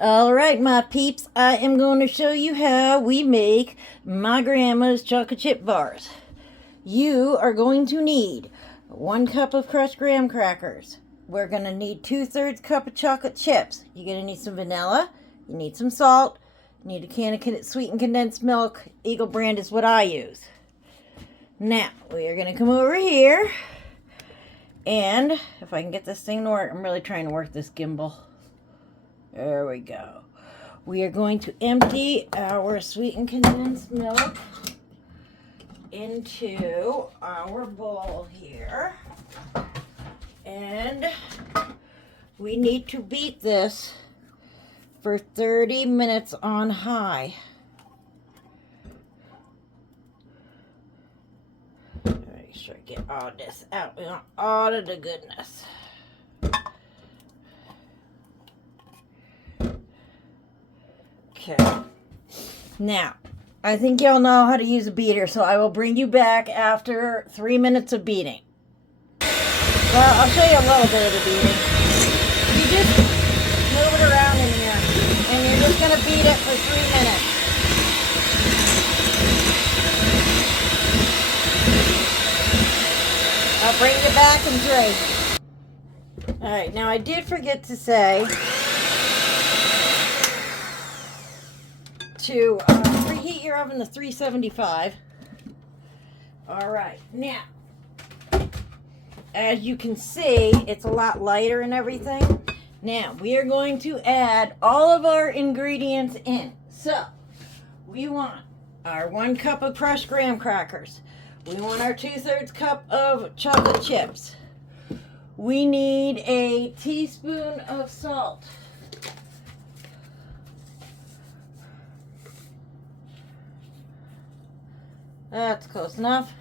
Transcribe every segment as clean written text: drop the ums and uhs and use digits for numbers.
All right, my peeps, I am going to show you how we make my grandma's chocolate chip bars. You are going to need 1 cup of crushed graham crackers. We're going to need 2/3 cup of chocolate chips. You're going to need some vanilla. You need some salt. You need a can of sweetened condensed milk. Eagle brand is what I use. Now, we are going to come over here. And if I can get this thing to work, I'm really trying to work this gimbal. There we go. We are going to empty our sweetened condensed milk into our bowl here. And we need to beat this for 30 minutes on high. Make sure I get all this out. We want all of the goodness. Okay. Now, I think y'all know how to use a beater, so I will bring you back after 3 minutes of beating. Well, I'll show you a little bit of the beating. You just move it around in here, and you're just going to beat it for 3 minutes. I'll bring you back in 3. Alright, now I did forget to say to preheat your oven to 375. Alright, now, as you can see, it's a lot lighter and everything. Now, we are going to add all of our ingredients in. So, we want our 1 cup of crushed graham crackers. We want our 2/3 cup of chocolate chips. We need a teaspoon of salt. That's close enough.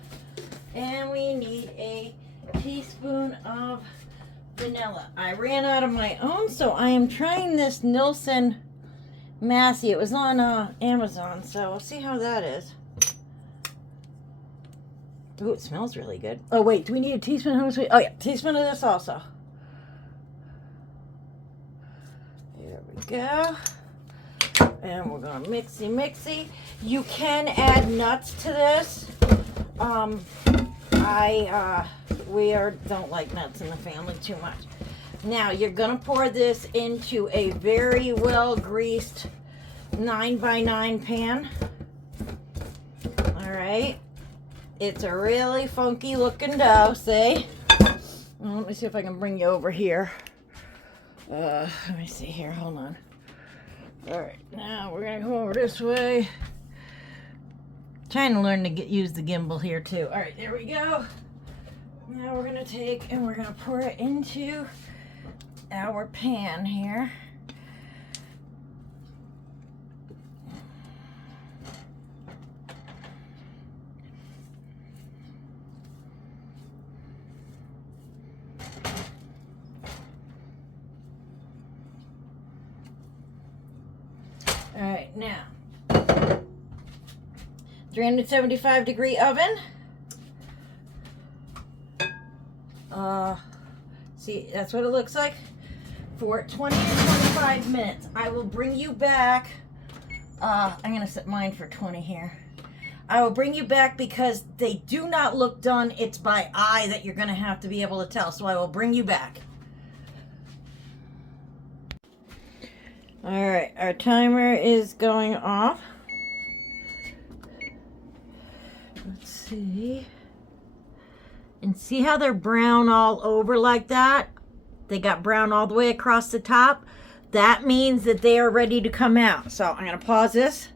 And we need a teaspoon of vanilla. I ran out of my own, so I am trying this Nilsson Massey. It was on Amazon, so we'll see how that is. Ooh, it smells really good. Oh, wait, do we need a teaspoon? Oh, yeah, teaspoon of this also. There we go. And we're going to mixy. You can add nuts to this. We don't like nuts in the family too much. Now, you're going to pour this into a very well greased 9x9 pan. All right. It's a really funky looking dough, see? Well, let me see if I can bring you over here. Let me see here, hold on. All right, now we're gonna come over this way. Trying to learn to use the gimbal here too. All right, there we go. Now we're gonna take and we're gonna pour it into our pan here. All right, now 375 degree oven. See, that's what it looks like for 20 to 25 minutes. I will bring you back. I'm gonna set mine for 20 here. I will bring you back because they do not look done. It's by eye that you're gonna have to be able to tell. So I will bring you back. All right, our timer is going off. Let's see. And see how they're brown all over like that? They got brown all the way across the top. That means that they are ready to come out. So I'm going to pause this.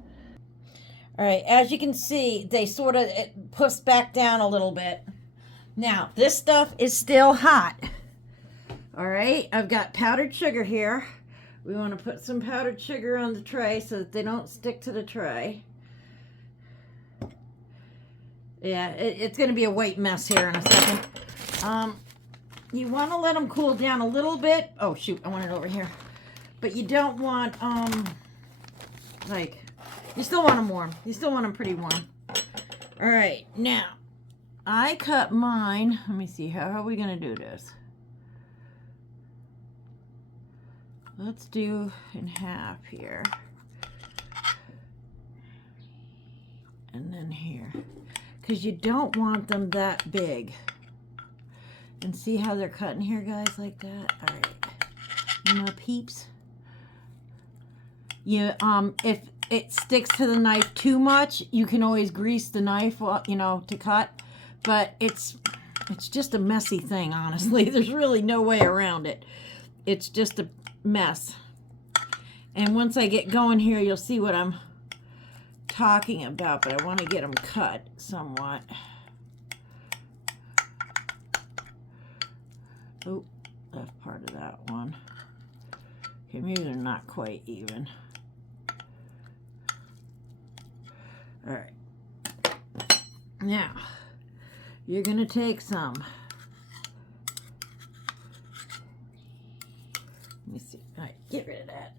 All right, as you can see, they sort of push back down a little bit. Now, this stuff is still hot. All right, I've got powdered sugar here. We want to put some powdered sugar on the tray so that they don't stick to the tray. Yeah, it's going to be a white mess here in a second. You want to let them cool down a little bit. Oh, shoot, I want it over here. But you don't want, you still want them warm. You still want them pretty warm. All right, now, I cut mine. Let me see, how are we going to do this? Let's do in half here. And then here. Because you don't want them that big. And see how they're cutting here, guys, like that? All right. More peeps. Yeah, if it sticks to the knife too much, you can always grease the knife, you know, to cut. But it's just a messy thing, honestly. There's really no way around it. It's just a mess. And once I get going here, you'll see what I'm talking about, but I want to get them cut somewhat. Oh, that's part of that one. Okay, maybe they're not quite even. All right. Now, you're going to take some. Let me see. All right, get rid of that.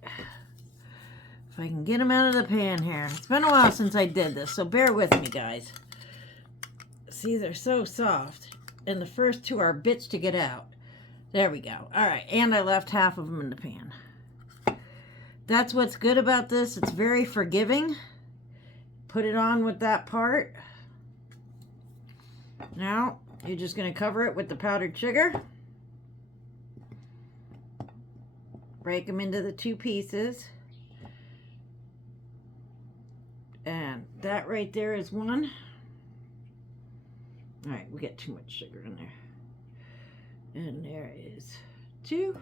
If I can get them out of the pan here. It's been a while since I did this, so bear with me, guys. See, they're so soft. And the first two are a bitch to get out. There we go. All right, and I left half of them in the pan. That's what's good about this. It's very forgiving. Put it on with that part. Now, you're just going to cover it with the powdered sugar. Break them into the two pieces. And that right there is one. All right, we got too much sugar in there. And there is two.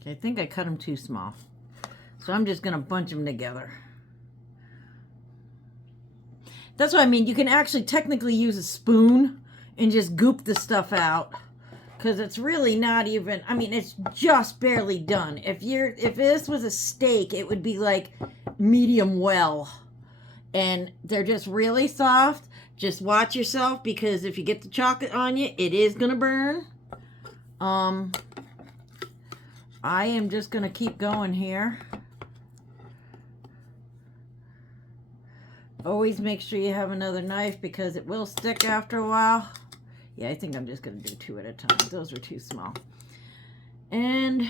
Okay, I think I cut them too small. So I'm just going to bunch them together. That's what I mean. You can actually technically use a spoon and just goop the stuff out. Because it's really not even, I mean, it's just barely done. If this was a steak, it would be like medium well. And they're just really soft. Just watch yourself, because if you get the chocolate on you, it is going to burn. I am just going to keep going here. Always make sure you have another knife, because it will stick after a while. Yeah, I think I'm just going to do two at a time. Those were too small. And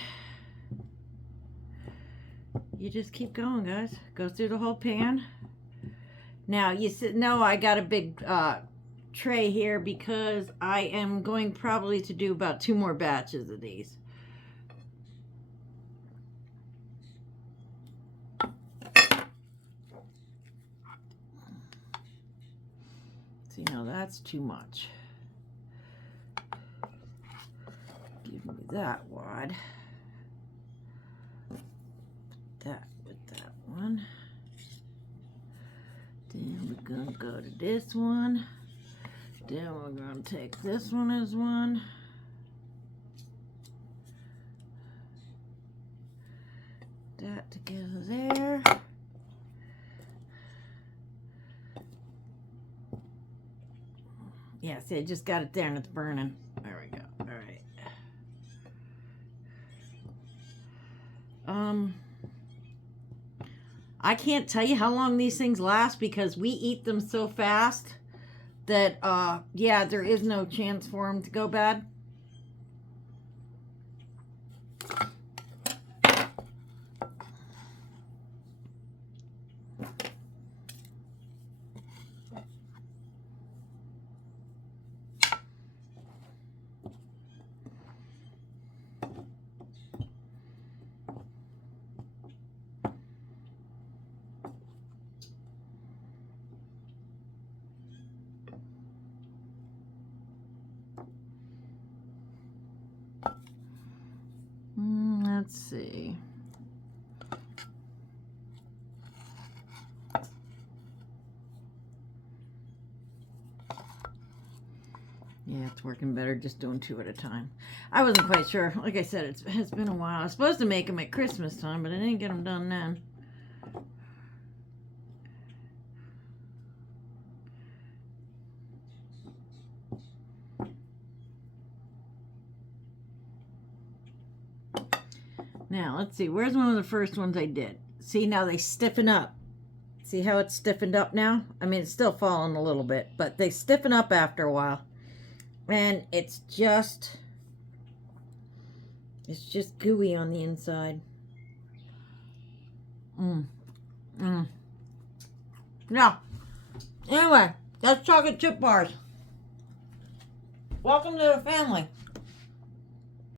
you just keep going, guys. Go through the whole pan. Now, you said, no, I got a big tray here because I am going probably to do about 2 more batches of these. See, now that's too much. Give me that wad. Put that with that one. Then we're gonna go to this one. Then we're gonna take this one as one. That together there. Yeah, see, I just got it there and it's burning. There we go. All right. I can't tell you how long these things last, because we eat them so fast that, yeah, there is no chance for them to go bad. Let's see. Yeah, it's working better just doing 2 at a time. I wasn't quite sure. Like I said, it's been a while. I was supposed to make them at Christmas time, but I didn't get them done then. Now, let's see. Where's one of the first ones I did? See, now they stiffen up. See how it's stiffened up now? I mean, it's still falling a little bit, but they stiffen up after a while. And it's just gooey on the inside. Now, anyway, that's chocolate chip bars. Welcome to the family.